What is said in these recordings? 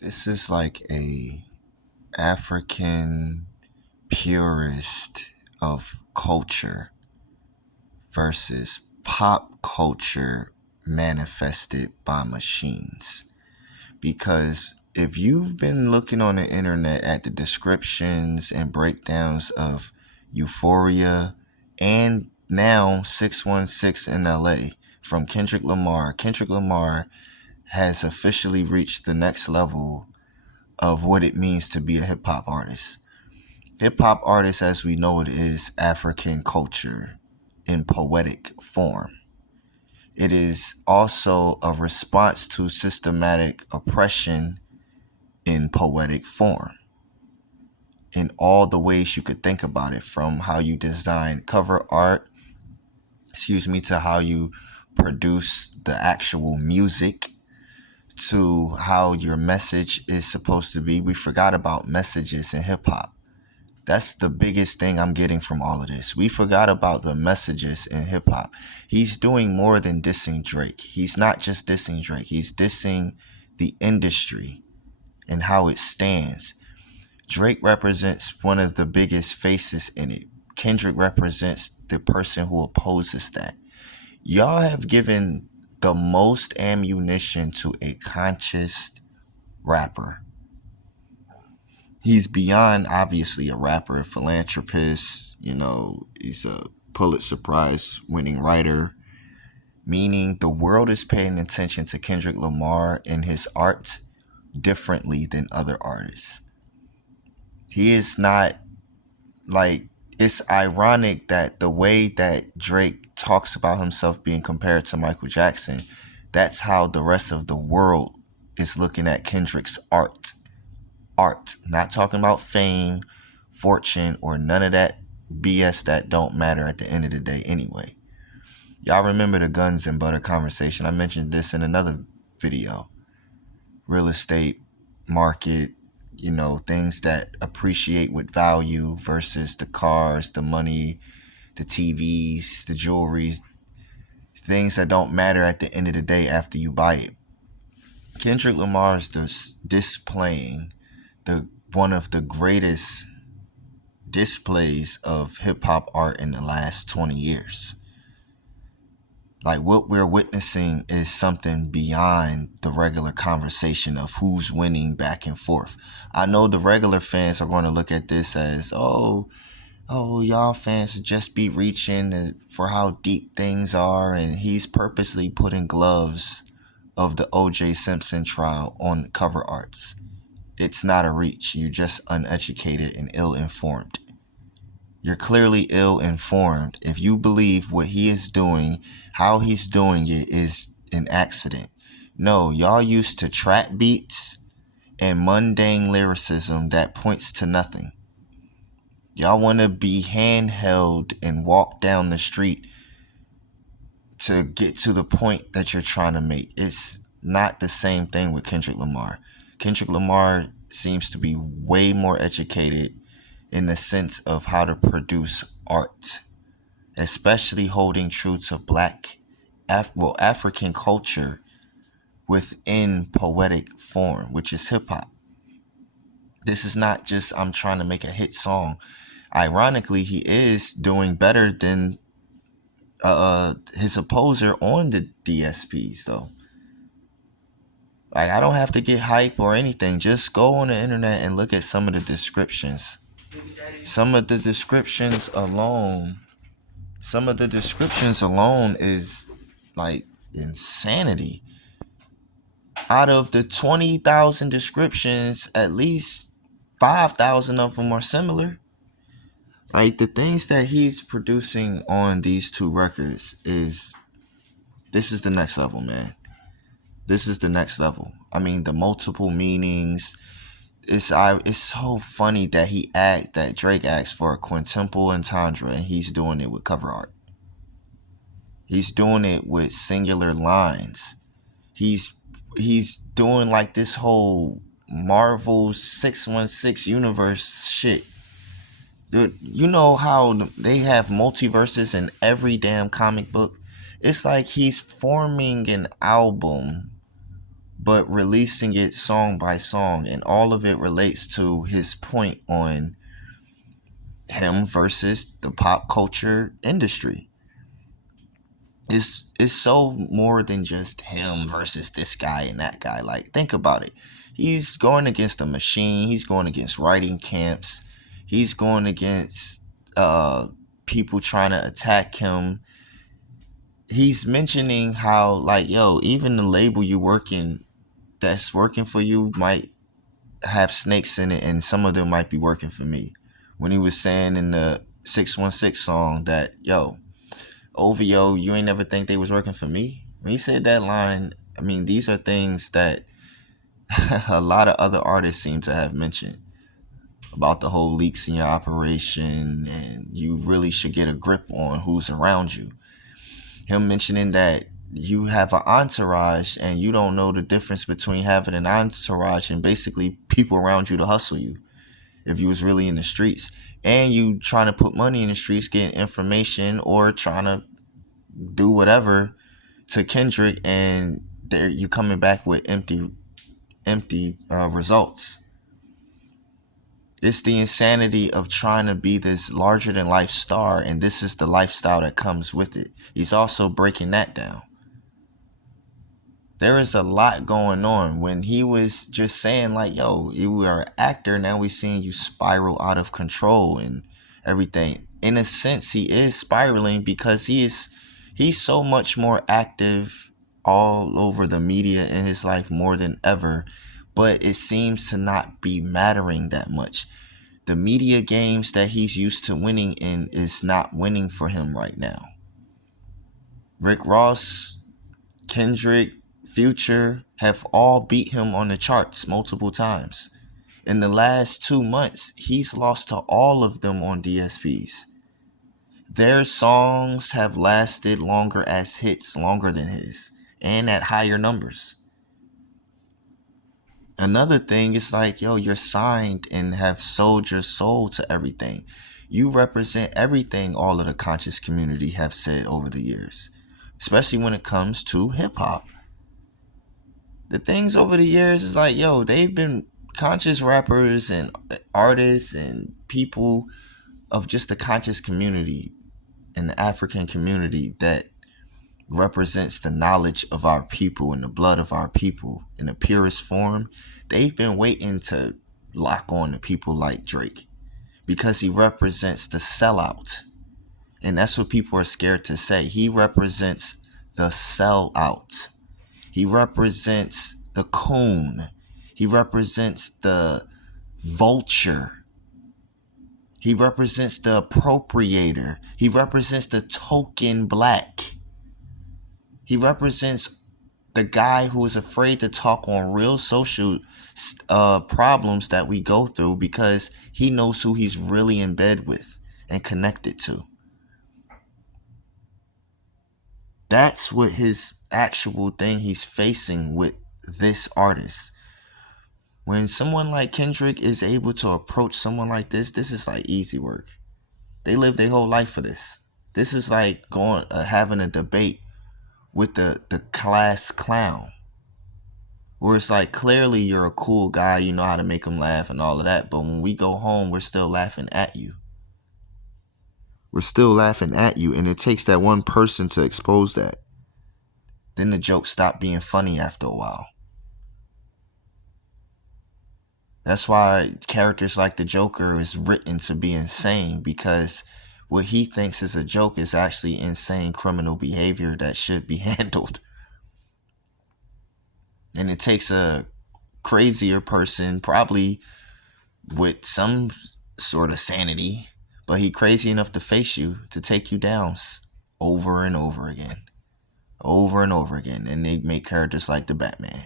This is like a African purist of culture versus pop culture manifested by machines. Because if you've been looking on the internet at the descriptions and breakdowns of Euphoria and now 616 in LA from Kendrick Lamar has officially reached the next level of what it means to be a hip hop artist. Hip hop artist, as we know it, is African culture in poetic form. It is also a response to systematic oppression in poetic form. In all the ways you could think about it, from how you design cover art, to how you produce the actual music, to how your message is supposed to be. We forgot about messages in hip hop. That's the biggest thing I'm getting from all of this. We forgot about the messages in hip hop. He's doing more than dissing Drake. He's not just dissing Drake. He's dissing the industry and how it stands. Drake represents one of the biggest faces in it. Kendrick represents the person who opposes that. Y'all have given the most ammunition to a conscious rapper. He's beyond obviously a rapper, a philanthropist. He's a Pulitzer Prize winning writer, meaning the world is paying attention to Kendrick Lamar and his art differently than other artists. He is not like, it's ironic that the way that Drake talks about himself being compared to Michael Jackson, that's how the rest of the world is looking at Kendrick's art. Not talking about fame, fortune, or none of that BS that don't matter at the end of the day anyway. Y'all remember the guns and butter conversation? I mentioned this in another video. Real estate market, things that appreciate with value versus the cars, the money, the TVs, the jewelry, things that don't matter at the end of the day after you buy it. Kendrick Lamar is displaying one of the greatest displays of hip hop art in the last 20 years. Like, what we're witnessing is something beyond the regular conversation of who's winning back and forth. I know the regular fans are going to look at this as, y'all fans just be reaching for how deep things are, and he's purposely putting gloves of the O.J. Simpson trial on cover arts. It's not a reach. You're just uneducated and ill-informed. You're clearly ill-informed if you believe what he is doing, how he's doing it, is an accident. No, y'all used to trap beats and mundane lyricism that points to nothing. Y'all want to be handheld and walk down the street to get to the point that you're trying to make. It's not the same thing with Kendrick Lamar. Kendrick Lamar seems to be way more educated in the sense of how to produce art, especially holding true to African culture within poetic form, which is hip hop. This is not just, I'm trying to make a hit song. Ironically, he is doing better than his opposer on the DSPs, though. Like, I don't have to get hype or anything. Just go on the internet and look at some of the descriptions. Some of the descriptions alone is like insanity. Out of the 20,000 descriptions, at least 5,000 of them are similar. Like, the things that he's producing on these two records this is the next level, man. This is the next level. I mean, the multiple meanings. It's so funny that Drake asked for a quintuple entendre, and he's doing it with cover art. He's doing it with singular lines. He's doing like this whole Marvel 616 universe shit. Dude, you know how they have multiverses in every damn comic book? It's like he's forming an album but releasing it song by song, and all of it relates to his point on him versus the pop culture industry. It's so more than just him versus this guy and that guy. Like, think about it. He's going against a machine. He's going against writing camps. He's going against people trying to attack him. He's mentioning how, like, yo, even the label you working that's working for you might have snakes in it, and some of them might be working for me. When he was saying in the 616 song that, yo, OVO, you ain't never think they was working for me. When he said that line, I mean, these are things that a lot of other artists seem to have mentioned about the whole leaks in your operation, and you really should get a grip on who's around you. Him mentioning that you have an entourage and you don't know the difference between having an entourage and basically people around you to hustle you if you was really in the streets, and you trying to put money in the streets getting information or trying to do whatever to Kendrick, and there you coming back with empty results. It's the insanity of trying to be this larger than life star, and this is the lifestyle that comes with it. He's also breaking that down. There is a lot going on. When he was just saying like, yo, you are an actor, now we seeing you spiral out of control and everything. In a sense, he is spiraling because he's so much more active all over the media in his life more than ever, but it seems to not be mattering that much. The media games that he's used to winning in is not winning for him right now. Rick Ross, Kendrick, Future have all beat him on the charts multiple times. In the last 2 months, he's lost to all of them on DSPs. Their songs have lasted longer as hits, longer than his, and at higher numbers. Another thing is like, yo, you're signed and have sold your soul to everything. You represent everything all of the conscious community have said over the years, especially when it comes to hip hop. The things over the years is like, yo, they've been conscious rappers and artists and people of just the conscious community and the African community that represents the knowledge of our people and the blood of our people in the purest form. They've been waiting to lock on to people like Drake because he represents the sellout. And that's what people are scared to say. He represents the sellout. He represents the coon. He represents the vulture. He represents the appropriator. He represents the token black. He represents the guy who is afraid to talk on real social problems that we go through because he knows who he's really in bed with and connected to. That's what his actual thing he's facing with this artist. When someone like Kendrick is able to approach someone like this is like easy work. They live their whole life for this. This is like going having a debate with the class clown, where it's like, clearly you're a cool guy, you know how to make them laugh and all of that, but when we go home, we're still laughing at you. We're still laughing at you, and it takes that one person to expose that. Then the jokes stop being funny after a while. That's why characters like the Joker is written to be insane, because what he thinks is a joke is actually insane criminal behavior that should be handled. And it takes a crazier person, probably with some sort of sanity, but he crazy enough to face you, to take you down over and over again. Over and over again. And they make characters like the Batman.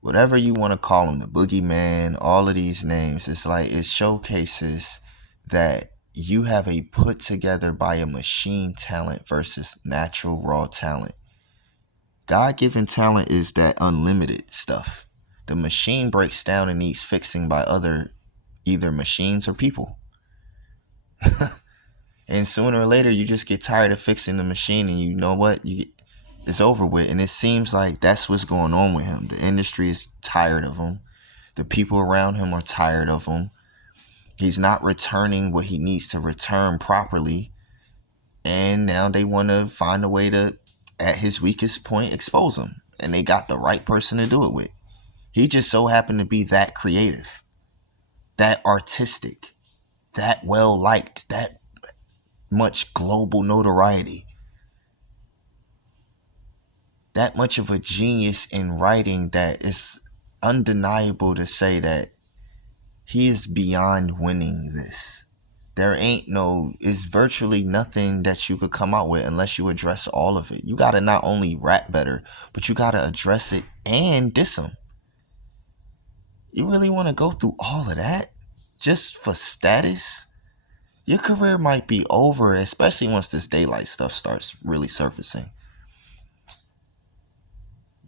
Whatever you want to call him, the boogeyman, all of these names, it's like it showcases that you have a put together by a machine talent versus natural raw talent. God-given talent is that unlimited stuff. The machine breaks down and needs fixing by either machines or people. And sooner or later, you just get tired of fixing the machine, and you know what? It's over with, and it seems like that's what's going on with him. The industry is tired of him. The people around him are tired of him. He's not returning what he needs to return properly. And now they want to find a way to, at his weakest point, expose him. And they got the right person to do it with. He just so happened to be that creative, that artistic, that well liked, that much global notoriety, that much of a genius in writing that it's undeniable to say that he is beyond winning this. There ain't no, it's virtually nothing that you could come out with unless you address all of it. You gotta not only rap better, but you gotta address it and diss him. You really wanna go through all of that just for status? Your career might be over, especially once this daylight stuff starts really surfacing.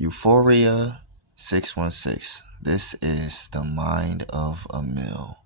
Euphoria 616. This is the mind of Amill.